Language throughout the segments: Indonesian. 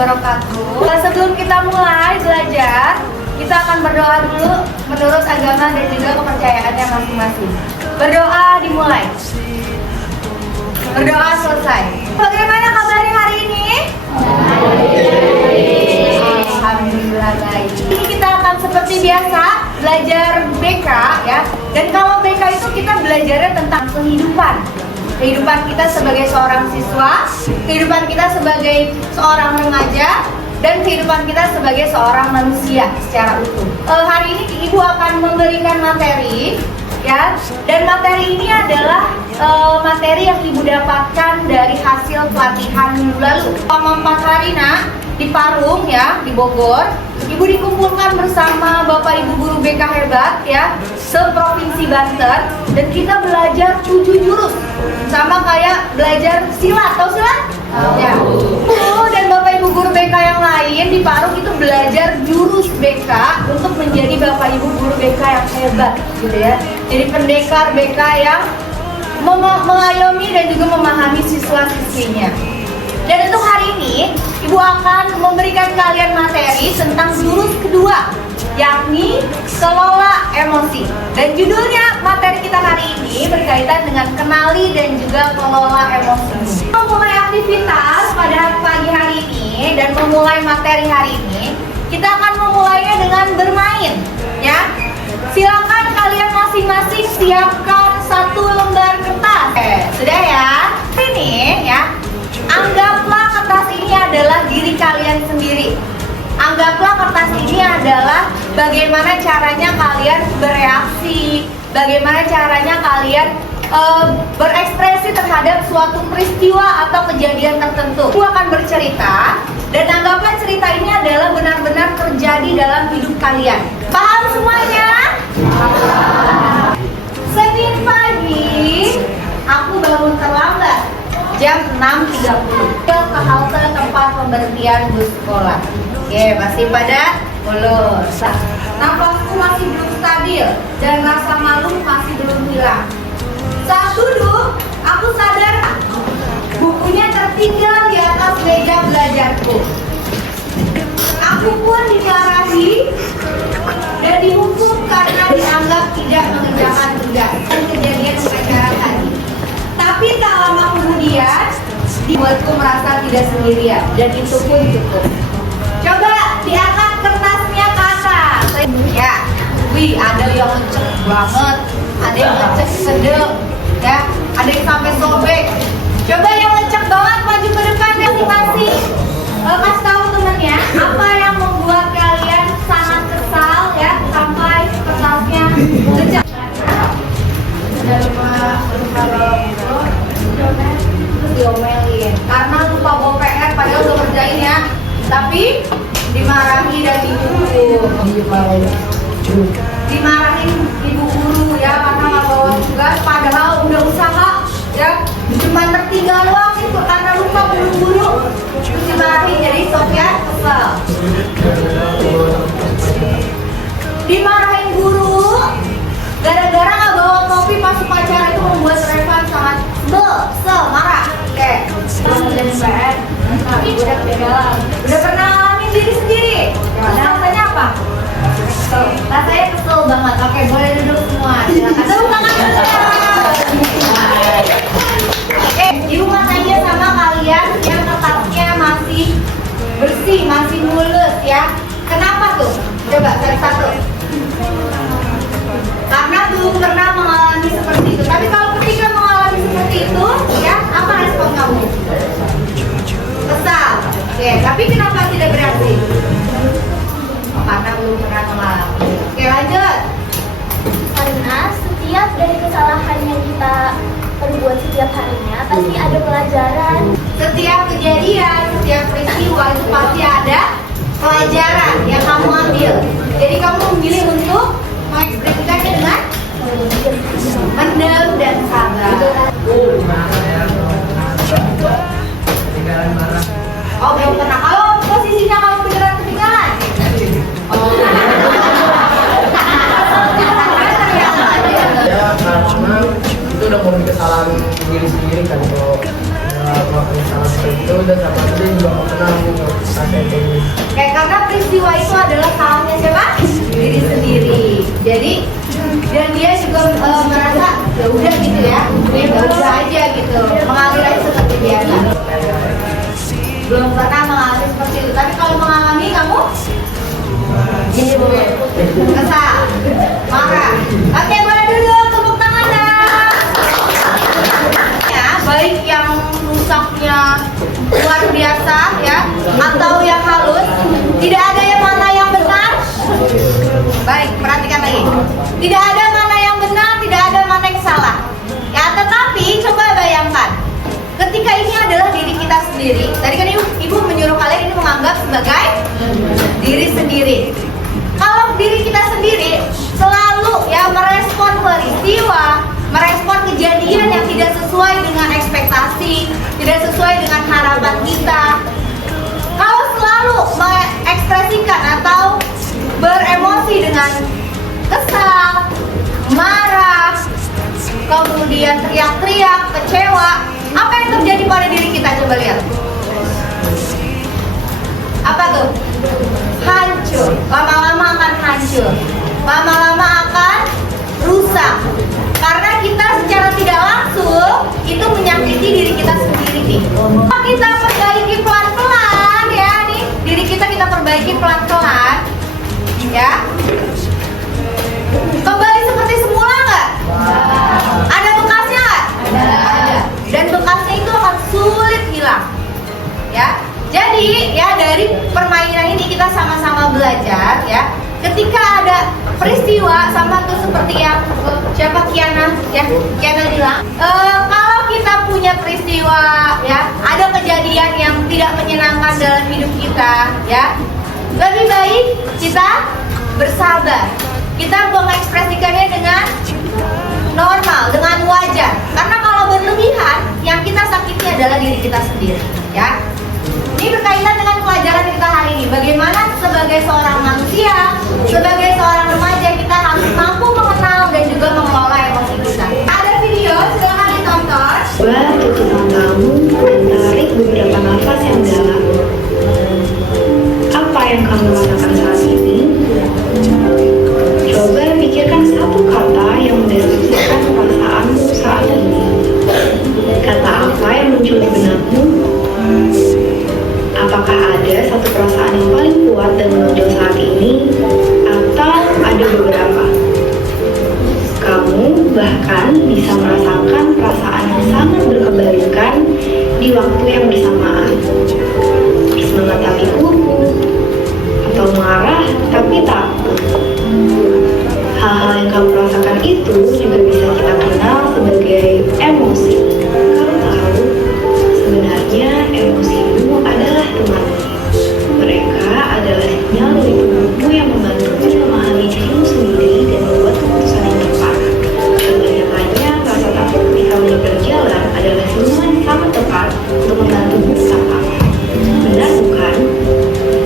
wabarakatuh. Sebelum kita mulai belajar, kita akan berdoa dulu menurut agama dan juga kepercayaannya masing-masing. Berdoa dimulai. Berdoa selesai. Bagaimana kabarnya hari ini? Alhamdulillah baik. Ini kita akan seperti biasa belajar BK ya. Dan kalau BK itu kita belajarnya tentang kehidupan. Kehidupan kita sebagai seorang siswa, kehidupan kita sebagai seorang remaja, dan kehidupan kita sebagai seorang manusia secara utuh. Hari ini Ibu akan memberikan materi ya, dan materi ini adalah materi yang Ibu dapatkan dari hasil pelatihan minggu lalu. Selama 4 hari di Parung ya, di Bogor, Ibu dikumpulkan bersama Bapak Ibu guru BK hebat ya, se-Provinsi Banten, dan kita belajar 7 jurus. Sama kayak belajar silat, tahu silat? Ya. Dan Bapak Ibu guru BK yang lain di Parung itu belajar jurus BK untuk menjadi Bapak Ibu guru BK yang hebat gitu ya. Jadi pendekar BK yang mengayomi dan juga memahami siswa-siswinya. Dan untuk hari ini, Ibu akan memberikan kalian materi tentang jurus kedua, yakni kelola emosi. Dan judulnya materi kita hari ini berkaitan dengan kenali dan juga kelola emosi. Memulai aktivitas pada pagi hari ini dan memulai materi hari ini, kita akan memulainya dengan bermain, ya. Silakan kalian masing-masing siapkan 1 lembar kertas. Sudah ya? Ini ya. Anggaplah kertas ini adalah diri kalian sendiri. Anggaplah kertas ini adalah bagaimana caranya kalian bereaksi, bagaimana caranya kalian berekspresi terhadap suatu peristiwa atau kejadian tertentu. Aku akan bercerita, dan anggaplah cerita ini adalah benar-benar terjadi dalam hidup kalian. Paham semuanya? Senin pagi, aku bangun terlambat. Jam 6.30 ke halte tempat pemberhentian bus sekolah. Oke, masih pada mulus. Napasku masih belum stabil dan rasa malu masih belum hilang. Saat duduk, aku sadar bukunya tertinggal di atas meja belajarku. Aku pun dimarahi dan dihukum karena dianggap tidak mengerjakan tugas dan kejadian upacara tadi. Tapi tak lama kemudian, dibuatku merasa tidak sendirian, dan itu pun cukup. Coba diangkat kertasnya ke atas. Ya, wih, ada yang lecek banget, ada yang lecek sedang, ya, ada yang sampai sobek. Coba yang lecek banget maju ke depan masing-masing. Kasih tahu temennya apa yang membuat kalian sangat kesal ya sampai kertasnya lecek. Diomelin karena lupa bawa PR padahal udah kerjain ya, tapi dimarahi dan dihukum. Dimarahin ibu guru ya karena nggak bawa tugas padahal udah usaha ya, cuma tertinggal doang itu karena lupa buru-buru, terus dimarahin. Jadi Sofia kesel. Dimarahin guru gara-gara nggak bawa kopi pas upacara, itu membuat Revan sangat marah. Oke, jadi PR, tapi udah ketinggalan. Udah pernah ngalamin diri sendiri. Rasanya apa? Rasanya kesel banget. Oke, boleh duduk semua. Silakan. Tepuk tangan dulu. Oke, di rumah tanya sama kalian yang kertasnya masih bersih, masih mulus ya. Kenapa tuh? Coba satu-satu. Karena belum pernah mengalami seperti itu. Tapi kalau ketika mengalami seperti itu, ya, apa respon kamu? Kesal. Oke, tapi kenapa tidak bereaksi? Oh, karena belum pernah mengalami. Oke, lanjut. Karena setiap dari kesalahan yang kita perbuat setiap harinya pasti ada pelajaran. Setiap kejadian, setiap peristiwa itu pasti ada pelajaran yang kamu ambil. Jadi kamu memilih untuk mengekspresikannya dengan mendem dan sabar. Oh, belum pernah. Kalau posisinya kamu beneran ketinggalan? Oh. Ya, karena itu udah mau kesalahan diri sendiri kan, kalau melakukan kesalahan seperti itu, dan sama dia juga nggak pernah melakukan Kayak karena peristiwa itu adalah salahnya siapa? Diri sendiri. Jadi dan dia juga merasa ya udah gitu ya, ya udah aja gitu, mengalir aja seperti biasa. Belum pernah mengalami seperti itu, tapi kalau mengalami kamu jadi kesal, marah. Oke, boleh dulu tepuk tangan dah. Ya, baik yang rusaknya luar biasa ya, atau yang halus, tidak ada yang mana yang benar. Baik, perhatikan lagi. Tidak ada mana yang benar, tidak ada mana yang salah. Ya, tetapi coba bayangkan, ketika ini adalah diri kita sendiri. Tadi kan ibu menyuruh kalian ini menganggap sebagai diri sendiri. Kalau diri kita sendiri selalu ya merespon peristiwa, merespon kejadian yang tidak sesuai dengan ekspektasi, tidak sesuai dengan harapan kita. Kalau selalu mengekspresikan atau beremosi dengan kesal, marah, kemudian teriak-teriak, kecewa, apa yang terjadi pada diri kita? Coba lihat. Apa tuh? Hancur. Lama-lama akan hancur. Lama-lama akan rusak. Karena kita secara tidak langsung itu menyakiti diri kita sendiri nih. Kita perbaiki pelan-pelan ya nih. Diri kita perbaiki pelan-pelan. Ya. Kembali seperti semula nggak? Ada bekasnya nggak? Ada. Dan bekasnya itu akan sulit hilang. Ya. Jadi ya dari permainan ini kita sama-sama belajar ya. Ketika ada peristiwa sama tuh seperti yang siapa Kiana ya, Kiana bilang, kalau kita punya peristiwa ya, ada kejadian yang tidak menyenangkan dalam hidup kita ya, lebih baik kita bersabar. Kita mengekspresikannya dengan normal, dengan wajar. Karena kalau berlebihan, yang kita sakiti adalah diri kita sendiri ya. Ini berkaitan dengan pelajaran kita hari ini. Bagaimana sebagai seorang manusia, sebagai seorang remaja kita harus mampu mengenal dan juga mengelola emosi kita. Ada video, silakan ditonton. Coba tutup matamu dan tarik beberapa nafas yang dalam. Apa yang kamu rasakan saat ini? Coba pikirkan satu kata yang mendeskripsikan perasaanmu saat ini. Kata apa yang muncul di benakmu? Apakah ada satu perasaan yang paling kuat dan menonjol saat ini, atau ada beberapa? Kamu bahkan bisa merasakan perasaan yang sangat berkebalikan di waktu yang bersamaan. Semangat tapi kuku, atau marah tapi takut. Hal-hal yang kamu rasakan itu juga bisa kita kenal sebagai emosi. Kamu tahu, sebenarnya emosimu adalah temanmu. Mereka adalah sinyal dari tubuhmu yang membantumu memahami dirimu sendiri dan membuat keputusan yang tepat. Kebanyakannya, rasa takut ketika menyeberang jalan adalah sinyal yang sangat tepat untuk membantumu bertapa. Benar bukan?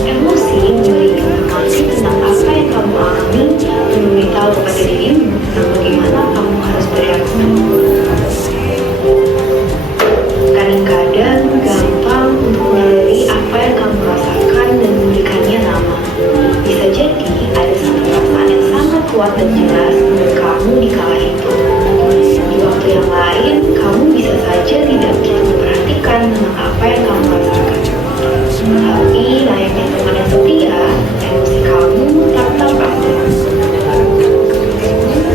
Emosi memiliki informasi tentang apa yang kamu alami dan memberitahu kepada dirimu tentang bagaimana kamu harus bereaksi. Kadang-kadang gampang untuk menyadari apa yang kamu rasakan dan memberikannya nama. Bisa jadi ada satu perasaan yang sangat kuat dan jelas menurut kamu di kala itu. Di waktu yang lain, kamu bisa saja tidak begitu memperhatikan tentang apa yang kamu rasakan. Tapi layaknya teman yang setia, emosi kamu tetap ada.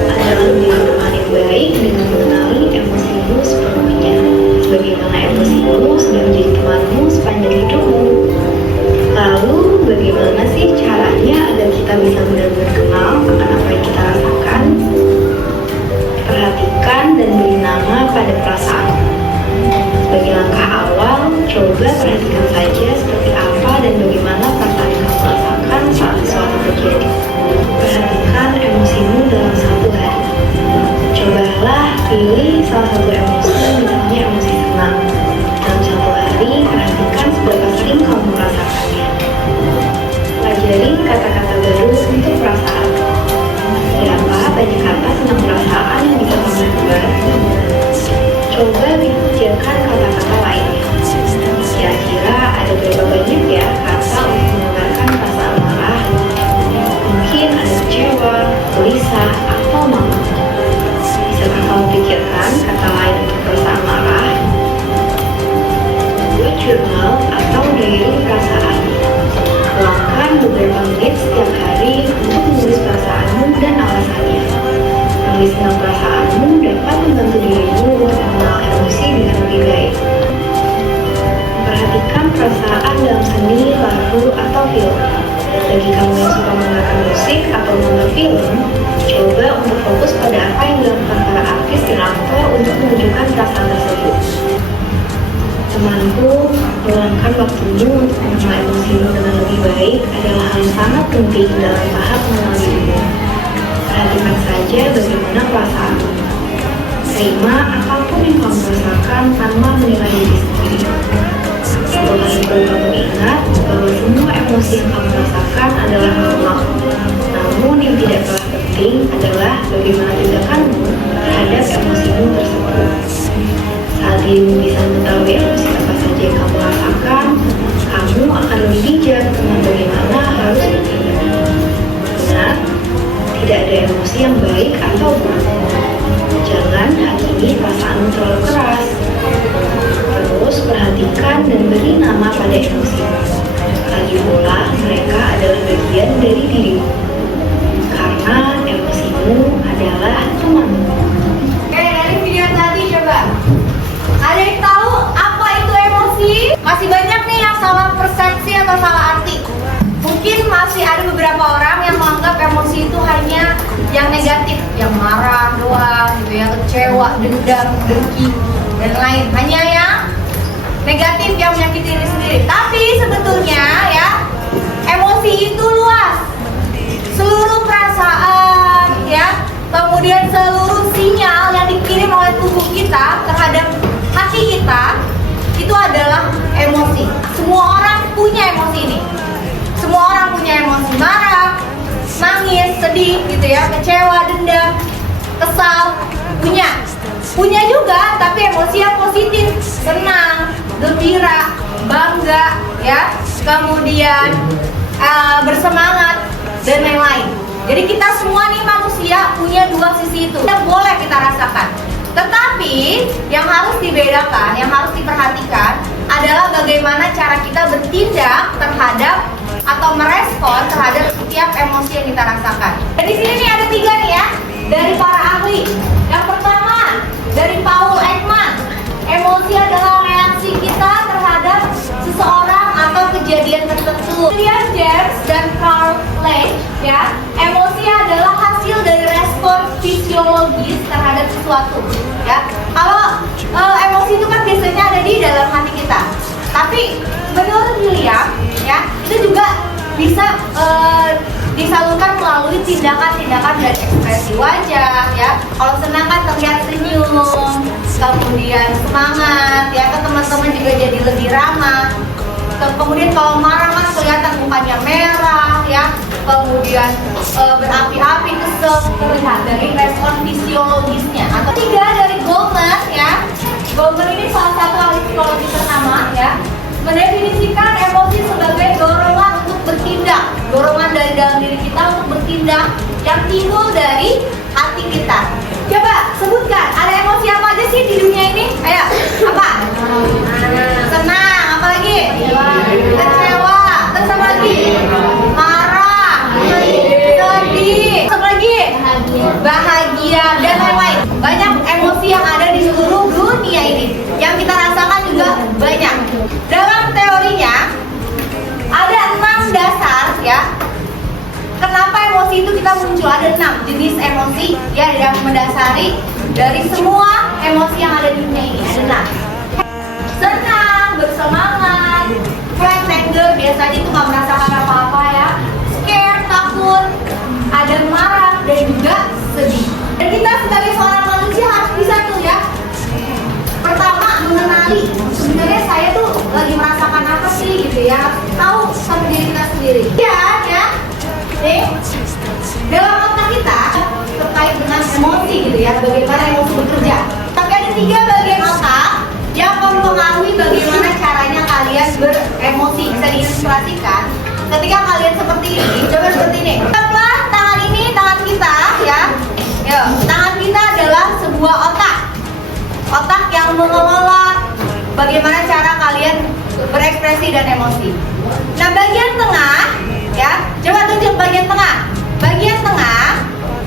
Adalah menjadi teman yang baik dengan mengenali emosimu sepenuhnya. Bagaimana emosimu sudah menjadi temanmu sepanjang hidupmu. Lalu bagaimana sih caranya agar kita bisa benar-benar kenal akan apa yang kita rasakan? Perhatikan dan beri nama pada perasaan. Sebagai langkah awal, coba perhatikan saja seperti apa dan bagaimana perasaan yang kamu rasakan saat sesuatu terjadi. Perhatikan emosimu dalam satu hari. Cobalah pilih salah satu emosi, misalnya emosi senang. Dalam satu hari, perhatikan seberapa sering kamu merasakannya. Pelajari kata-kata baru untuk perasaan. Berapa banyak kata tentang perasaan yang bisa kamu buat? Coba pikirkan kata-kata lainnya. Kira-kira membedakan kata lain untuk perasaan marah. Buat jurnal atau diary perasaan. Luangkan beberapa menit setiap hari untuk menulis perasaanmu dan alasannya. Menulis tentang perasaanmu dapat membantu dirimu untuk mengenal emosi dengan lebih baik. Perhatikan perasaan dalam seni, lagu, atau film. Bagi kamu yang suka mendengarkan musik atau menonton film, coba untuk fokus pada apa yang dilakukan para artis dan aktor untuk menunjukkan perasaan tersebut. Temanku, meluangkan waktumu untuk mengenal emosimu dengan lebih baik adalah hal yang sangat penting dalam tahap mengenal dirimu. Perhatikan saja bagaimana perasaanmu. Terima apapun yang kamu rasakan tanpa menilai diri sendiri. Satu hal yang perlu kamu ingat bahwa semua emosi yang kamu rasakan adalah normal. Namun yang tidak kalah penting adalah bagaimana tindakanmu terhadap emosimu tersebut. Saat dirimu bisa mengetahui emosi apa saja yang kamu rasakan, kamu akan lebih bijak tentang bagaimana harus bertindak. Ingat, tidak ada emosi yang baik atau buruk. Jangan hakimi perasaanmu terlalu keras. Terus perhatikan dan beri nama pada emosi. Lagi pula, mereka adalah bagian dari dirimu. Karena emosimu adalah temanmu. Oke, dari video tadi coba. Ada yang tahu apa itu emosi? Masih banyak nih yang salah persepsi atau salah arti. Mungkin masih ada beberapa orang yang menganggap emosi itu hanya yang negatif, yang marah doang, gitu ya, kecewa, dendam, dengki, dan lain. Hanya yang negatif yang menyakiti diri sendiri. Tapi sebetulnya ya, emosi itu luas. Seluruh perasaan ya, kemudian seluruh sinyal yang dikirim oleh tubuh kita terhadap hati kita itu adalah emosi. Semua orang punya emosi ini. Semua orang punya emosi marah, nangis, sedih gitu ya, kecewa, dendam, kesal, punya juga, tapi emosi yang positif, senang, gembira, bangga ya, kemudian bersemangat dan lain-lain. Jadi kita semua nih manusia punya dua sisi itu yang boleh kita rasakan. Tetapi yang harus dibedakan, yang harus diperhatikan adalah bagaimana cara kita bertindak terhadap atau merespon terhadap setiap emosi yang kita rasakan. Dan di sini nih ada 3 nih ya dari para ahli. Yang pertama dari Paul Ekman, emosi adalah reaksi kita terhadap seseorang atau kejadian tertentu. William James dan Carl Lech ya, emosi adalah hasil dari respon fisiologis terhadap sesuatu. Ya, kalau emosi itu kan biasanya ada di dalam hati kita. Tapi menurut William ya, itu juga bisa disalurkan melalui tindakan-tindakan dan ekspresi wajah ya. Kalau senang kan terlihat senyum, kemudian semangat ya, ke teman-teman juga jadi lebih ramah. Kemudian kalau marah kan kelihatan mukanya merah ya, kemudian berapi-api, kesel, terlihat dari respon fisiologisnya. Atau 3 dari Goleman ya. Goleman ini salah satu ahli psikologi ternama ya, mendefinisikan emosi sebagai dorongan untuk bertindak, dorongan dari dalam diri kita untuk bertindak yang timbul dari hati kita. Coba sebutkan, ada emosi apa aja sih di dunia ini? Ayo, apa? Senang, apa lagi? Kecewa, terus apa lagi? Marah, sedih, apa lagi? Bahagia, dan lain-lain. Banyak emosi yang ada di seluruh dunia ini, yang kita rasakan juga banyak. Dalam teorinya ada 6 dasar ya. Kenapa emosi itu kita muncul? Ada 6 jenis emosi ya yang mendasari dari semua emosi yang ada di dunia ini. Ada 6. Senang, bersemangat, flat anger, biasanya itu nggak merasakan apa-apa ya. Scared, takut, ada marah dan juga sedih. Dan kita sebagai seorang manusia harus bisa tuh ya. Pertama, mengenali sebenarnya saya tuh lagi merasakan apa sih gitu ya. Tahu sama diri kita sendiri. Ya. Nih, dalam otak kita terkait dengan emosi gitu ya, bagaimana emosi bekerja. Tapi ada 3 bagian otak yang mempengaruhi bagaimana caranya kalian beremosi. Bisa diilustrasikan ketika kalian seperti ini. Coba seperti ini. Anggaplah tangan ini tangan kita ya. Yuk, tangan kita adalah sebuah otak. mengelola bagaimana cara kalian berekspresi dan emosi. Nah, bagian tengah, ya, coba tunjuk bagian tengah. Bagian tengah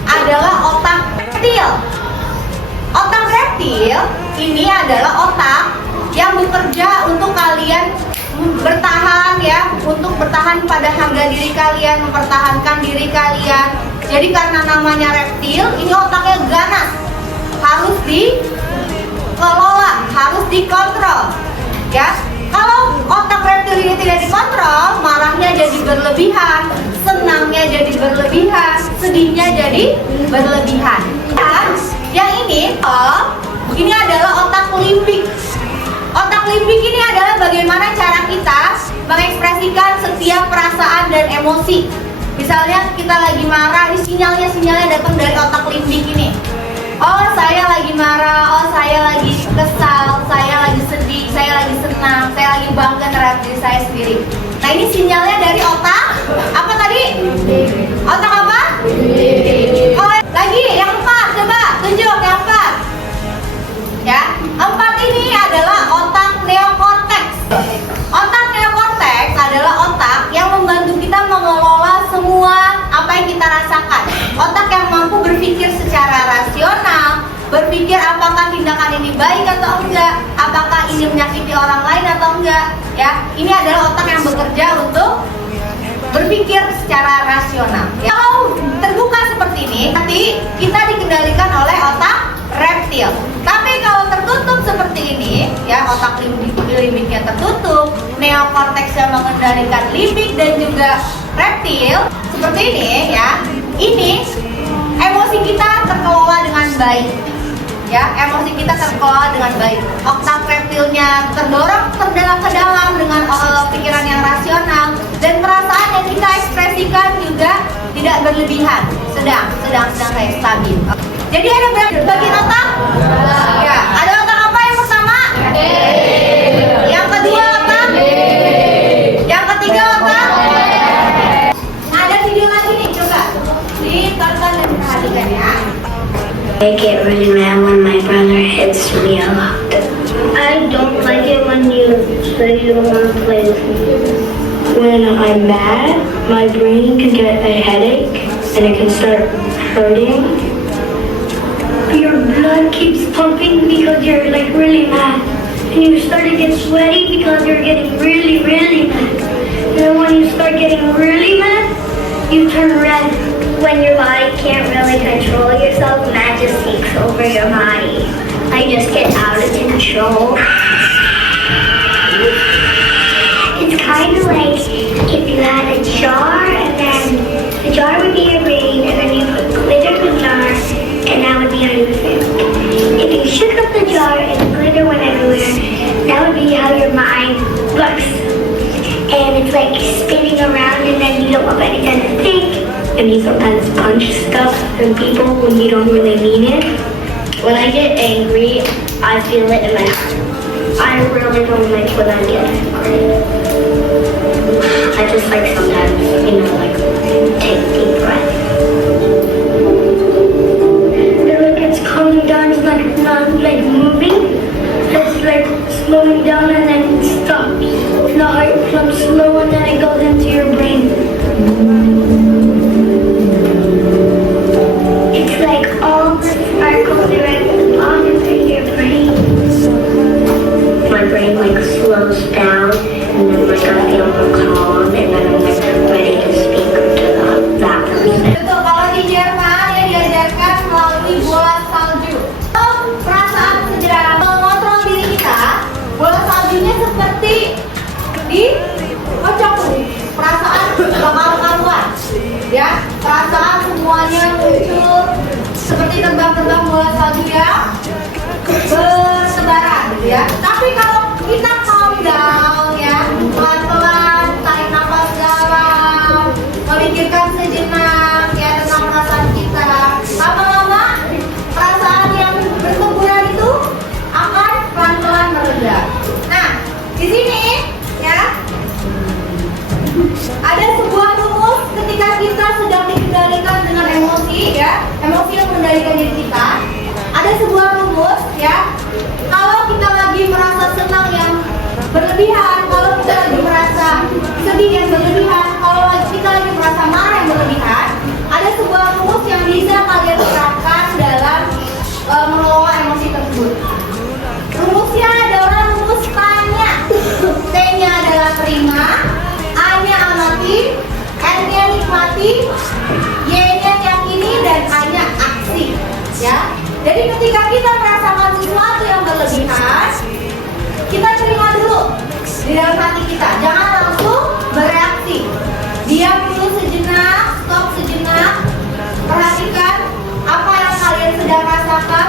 adalah otak reptil. Otak reptil ini adalah otak yang bekerja untuk kalian bertahan, ya, untuk bertahan pada harga diri kalian, mempertahankan diri kalian. Jadi karena namanya reptil, ini otaknya ganas, harus dikelola, harus dikontrol, ya. Kalau otak reptil ini tidak dikontrol, marahnya jadi berlebihan, senangnya jadi berlebihan, sedihnya jadi berlebihan. Dan yang ini adalah otak limbik. Otak limbik ini adalah bagaimana cara kita mengekspresikan setiap perasaan dan emosi. Misalnya kita lagi marah, sinyalnya datang dari otak limbik ini. Oh, saya lagi marah, oh saya lagi kesal, saya lagi sedih, saya lagi senang, saya lagi bangga terhadap diri saya sendiri. Nah, ini sinyalnya dari otak apa tadi? Otak apa? Oh, lagi yang 4, coba tunjuk yang 4. Ya, 4 ini adalah otak neokorteks. Otak neokorteks adalah otak yang membantu kita mengelola semua apa yang kita rasakan. Otak yang mampu berpikir secara rasional, berpikir apakah tindakan ini baik atau enggak, apakah ini menyakiti orang lain atau enggak, ya. Ini adalah otak yang bekerja untuk berpikir secara rasional. Ya. Kalau terbuka seperti ini, nanti kita dikendalikan oleh otak reptil. Tapi kalau tertutup seperti ini, ya, otak limbiknya tertutup, neokorteks yang mengendalikan limbik dan juga reptil seperti ini, ya. Ini emosi kita terkelola dengan baik. Ya, emosi kita terkelola dengan baik. Otak reptilnya terdorong terdalam ke dalam dengan pikiran yang rasional, dan perasaan yang kita ekspresikan juga tidak berlebihan, sedang kayak stabil. Jadi ada berapa bagian otak? Ya, ada otak apa yang pertama? Yang kedua otak? Yang ketiga otak? Ada video lagi nih, coba ditonton dan perhatikan ya. I get really mad when my brother hits me a lot. I don't like it when you say you don't want to play with me. When I'm mad, my brain can get a headache and it can start hurting. Your blood keeps pumping because you're like really mad. And you start to get sweaty because you're getting really, really mad. And then when you start getting really mad, you turn red. When your body can't really control yourself, mad just takes over your body. I just get out of control. It's kind of like if you had a jar, and then the jar would be your brain, and then you put glitter in the jar, and that would be how you feel. If you shook up the jar and glitter went everywhere, that would be how your mind works. And it's like spinning around, and then you don't have anything to think. And you sometimes punch stuff in people when you don't really mean it. When I get angry, I feel it in my heart. I really don't like when I get angry. I just like sometimes, like take deep breaths. Then like it's calming down, it's like not like moving. It's like slowing down and then it stops. The heart pumps slow and then it goes into your brain. It's like all the sparkles are at the bottom of your brain. My brain like slows down and then like I feel more calm and then I'm like ready to speak to that person. Betul, kalau di Jerman ya diajarkan melalui bola salju. Perasaan segera mengontrol diri kita, bola saljunya seperti dikocok nih. Perasaan bakal karuan, ya. Perasaan semuanya muncul seperti terbang-terbang bola salju ya, bersebaran, gitu ya. Tapi kalau kita calm down, ya, pelan-pelan, tarik nafas dalam, memikirkan sejenak, ya, tentang perasaan kita. Lama-lama perasaan yang bertemburan itu akan pelan-pelan mereda. Nah, di sini, ya, ada sebuah rumus ketika kita sedang dikendalikan dengan emosi, ya, emosi yang mengendalikan diri kita. Ada sebuah rumus, ya, kalau kita berlebihan, kalau kita lagi merasa sedih yang berlebihan, kalau kita lagi merasa marah yang berlebihan, ada sebuah rumus yang bisa kalian terapkan dalam mengelola emosi tersebut. Rumusnya adalah rumus tanya. T-nya adalah terima, A-nya amati, N-nya nikmati, Y-nya yakini, dan A-nya aksi. Ya. Jadi ketika kita merasakan sesuatu yang berlebihan, kita terima dulu di dalam hati kita. Jangan langsung bereaksi. Diam dulu sejenak, stop sejenak. Perhatikan apa yang kalian sedang rasakan.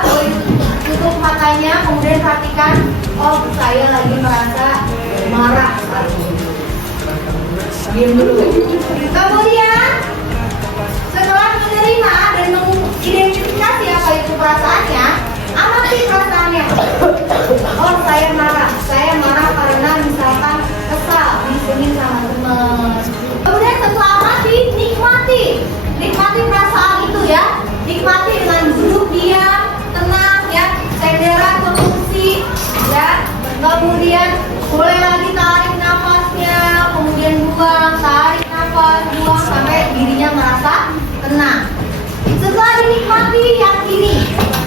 Tutup matanya, kemudian perhatikan. Oh, saya lagi merasa marah saat ini. Diam dulu. Kemudian setelah menerima dan mengidentifikasi apa itu perasaannya, amati perasaannya. Oh, saya marah karena misalkan kesal, disengin sama teman. Kemudian setelah amati, nikmati perasaan itu ya. Nikmati dengan duduk diam, tenang ya, senderan berfungsi ya. Kemudian boleh lagi tarik nafasnya, kemudian buang, tarik nafas, buang sampai dirinya merasa tenang. Setelah dinikmati,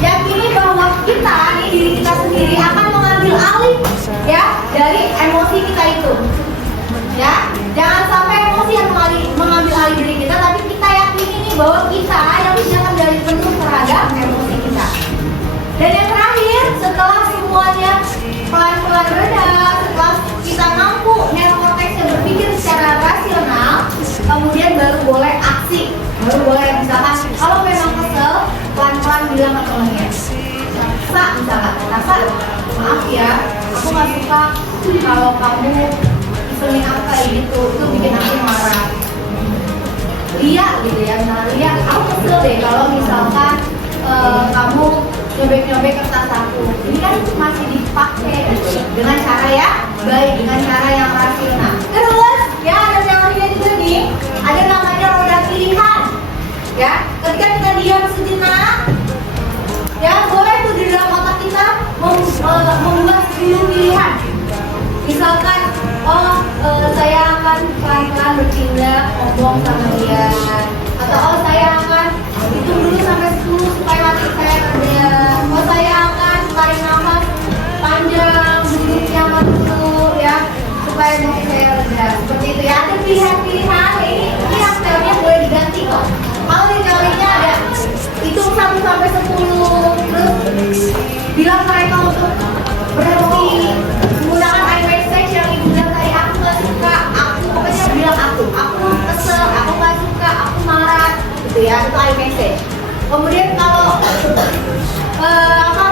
yakini bahwa kita nih, diri kita sendiri akan mengambil alih ya dari emosi kita itu. Ya, jangan sampai emosi yang mengambil alih diri kita, tapi kita yakini nih bahwa kita yang bisa kendali penuh terhadap emosi kita. Dan yang terakhir, setelah semuanya pelan-pelan reda, setelah kita mampu neokorteksnya berpikir secara rasional, kemudian baru boleh aksi. Baru boleh misalkan kalau memang kesel, pelan-pelan bilang ke temannya, misalkan, maaf ya, aku nggak suka kalau kamu isengin aku kayak gitu, itu bikin aku marah. Lia gitu ya, misalkan Lia, aku kesel deh kalau misalkan kamu nyobek-nyobek kertas aku. Ini kan masih dipakai dengan cara ya baik, dengan cara yang rasional. Terus ya ada teorinya juga nih, ada namanya roda pilihan. Ya, ketika kita diam sejenak, ya boleh tuh di dalam otak kita membuat 10 pilihan. Misalkan, saya akan pelan-pelan bertindak ngomong sama dia, atau saya akan hitung dulu sampai 10 supaya hati saya reda. Saya akan tarik nafas panjang, duduk nyaman dulu ya, supaya hati saya reda. Seperti itu ya, ada pilihan-pilihan. Ini yang teorinya boleh diganti kok. Kalau di teorinya ada hitung 1 sampai 10, terus bilang mereka untuk berhenti, menggunakan I message yang ibu bilang tadi, aku gak suka, aku pokoknya bilang aku kesel, aku gak suka, aku marah, gitu ya, itu I message. Kemudian kalau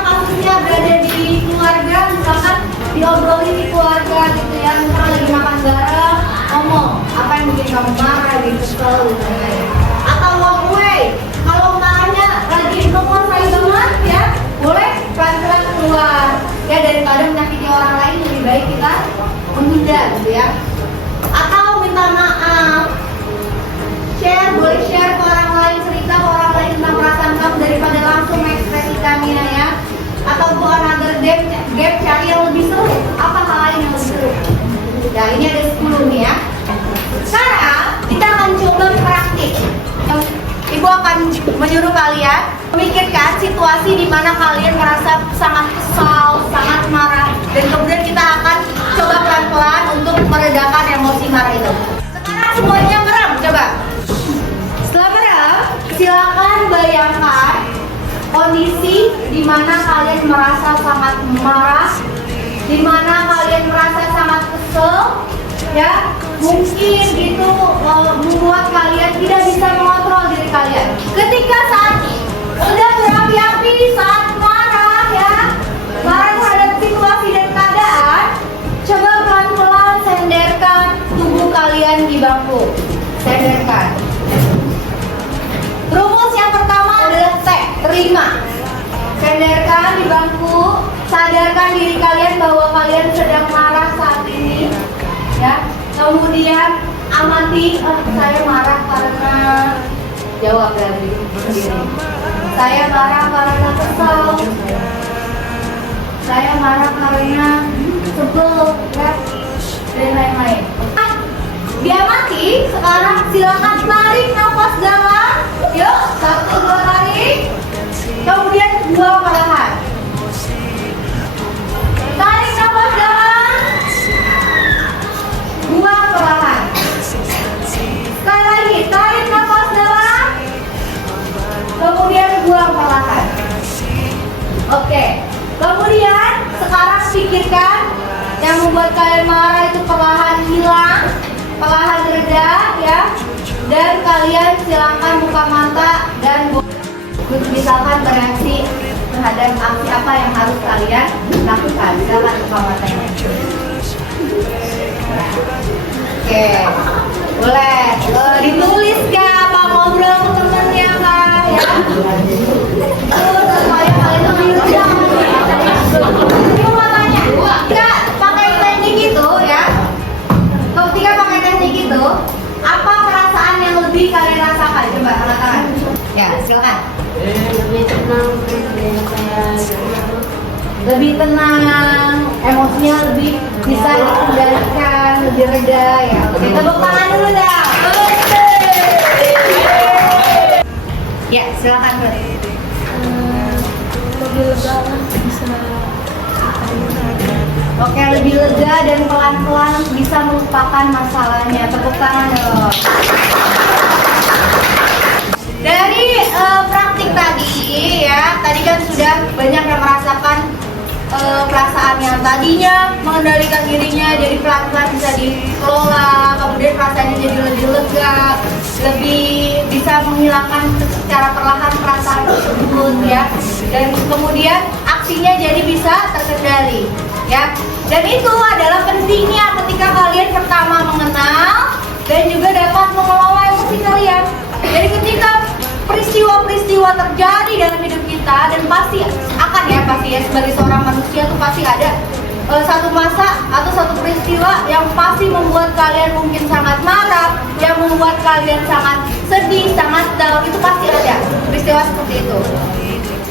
kasusnya berada di keluarga, misalkan diobrolin di keluarga gitu ya, misalkan lagi makan bareng, ngomong apa yang bikin kamu marah, lagi kesel gitu ya. Atau walk away, kalau marahnya lagi menguasai banget ya, boleh pelan-pelan keluar ya, daripada menyakiti orang lain, lebih baik kita menghindar gitu ya. Atau minta maaf, boleh share ke orang lain, cerita ke orang lain tentang perasaan kamu daripada langsung mengekspresikannya ya. Atau untuk another gap cari yang lebih seru, apa hal lain yang lebih seru. Ya, ini ada 10 nih ya. Sekarang kita akan coba praktik. Ibu akan menyuruh kalian memikirkan situasi di mana kalian merasa sangat kesal, sangat marah, dan kemudian kita akan coba pelan-pelan untuk meredakan emosi marah itu. Sekarang semuanya merem, coba. Setelah merem, silakan bayangkan kondisi di mana kalian merasa sangat marah, di mana kalian merasa sangat kesel, ya. Mungkin itu membuat kalian tidak bisa mengontrol diri kalian. Ketika saat sudah berapi-api, saat marah ya, marah terhadap situasi dan keadaan, coba pelan-pelan senderkan tubuh kalian di bangku. Senderkan. Rumus yang pertama adalah T, terima. Senderkan di bangku, sadarkan diri kalian bahwa kalian sedang marah saat ini, ya. Kemudian amati, saya marah karena, jawab dari sendiri. Saya marah karena kesal. Saya marah karena sebel, ya. silakan tarik nafas dalam. Yuk, 1, 2 tarik. Kemudian buang perlahan. Tarik nafas dalam. Buang perlahan. Sekali lagi, tarik nafas dalam. Kemudian buang perlahan. Oke. Kemudian sekarang pikirkan yang membuat kalian marah itu perlahan hilang, perlahan reda ya. Dan kalian silakan buka mata dan misalkan bereaksi terhadap aksi apa yang harus kalian lakukan. Silakan buka matanya. Oke, boleh ditulis kah apa ngobrol ke temennya kah ya? Supaya kalian lebih mudah. Ini mau tanya, ketika pakai teknik itu ya, ketika pakai teknik itu, apa perasaan yang lebih kalian rasakan? Coba angkat tangan. Ya, silakan. Lebih tenang, emosinya lebih bisa dikendalikan, lebih reda ya. Oke, tepuk tangan dulu dah. Ya, silakan. Lebih lega bisa. Oke, lebih lega dan pelan-pelan bisa melupakan masalahnya. Tepuk tangan dong. Dari praktik tadi ya, tadi kan sudah banyak yang merasakan perasaan yang tadinya mengendalikan dirinya jadi pelan-pelan bisa dikelola, kemudian perasaannya jadi lebih lega, lebih bisa menghilangkan secara perlahan perasaan tersebut ya, dan kemudian aksinya jadi bisa terkendali ya. Dan itu adalah pentingnya ketika kalian pertama mengenal dan juga dapat mengelola emosi kalian. Jadi ketika peristiwa-peristiwa terjadi dalam hidup kita, dan pasti akan ya, pasti ya, sebagai seorang manusia tuh pasti ada satu masa atau satu peristiwa yang pasti membuat kalian mungkin sangat marah, yang membuat kalian sangat sedih, sangat down, itu pasti ada peristiwa seperti itu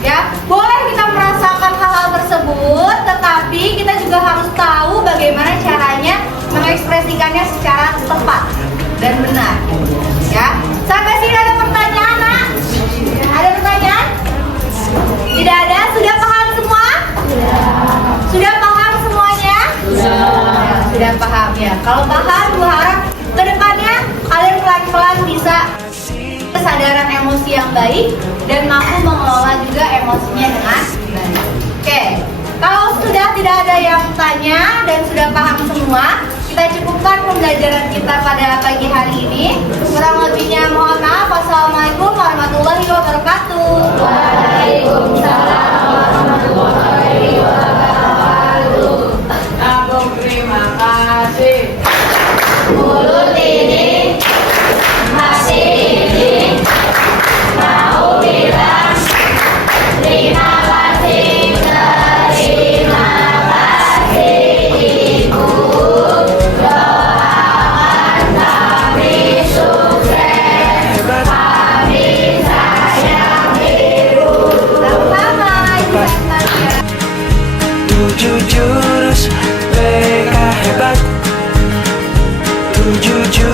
ya. Boleh kita merasakan hal-hal tersebut, tetapi kita juga harus tahu bagaimana caranya mengekspresikannya secara tepat dan benar ya. Sampai sini ada pertanyaan, Nak? Ada pertanyaan? Tidak ada? Sudah paham semua? Sudah paham semuanya? Sudah paham ya. Kalau paham, gue harap kedepannya kalian pelan-pelan bisa kesadaran emosi yang baik dan mampu mengelola juga emosinya dengan baik. Oke, kalau sudah tidak ada yang tanya dan sudah paham semua, kita cukupkan pembelajaran kita pada pagi hari ini. Kurang lebihnya mohon maaf. Wassalamualaikum warahmatullahi wabarakatuh. Waalaikumsalam warahmatullahi wabarakatuh. Agung, terima kasih. Mulut ini, hati ini, mau bilang terima kasih, terima kasih Ibu. Doakan kami sukses, kami sayang Ibu. Sama-sama Ibu dan kalian. 7 jurus BK hebat, 7 jurus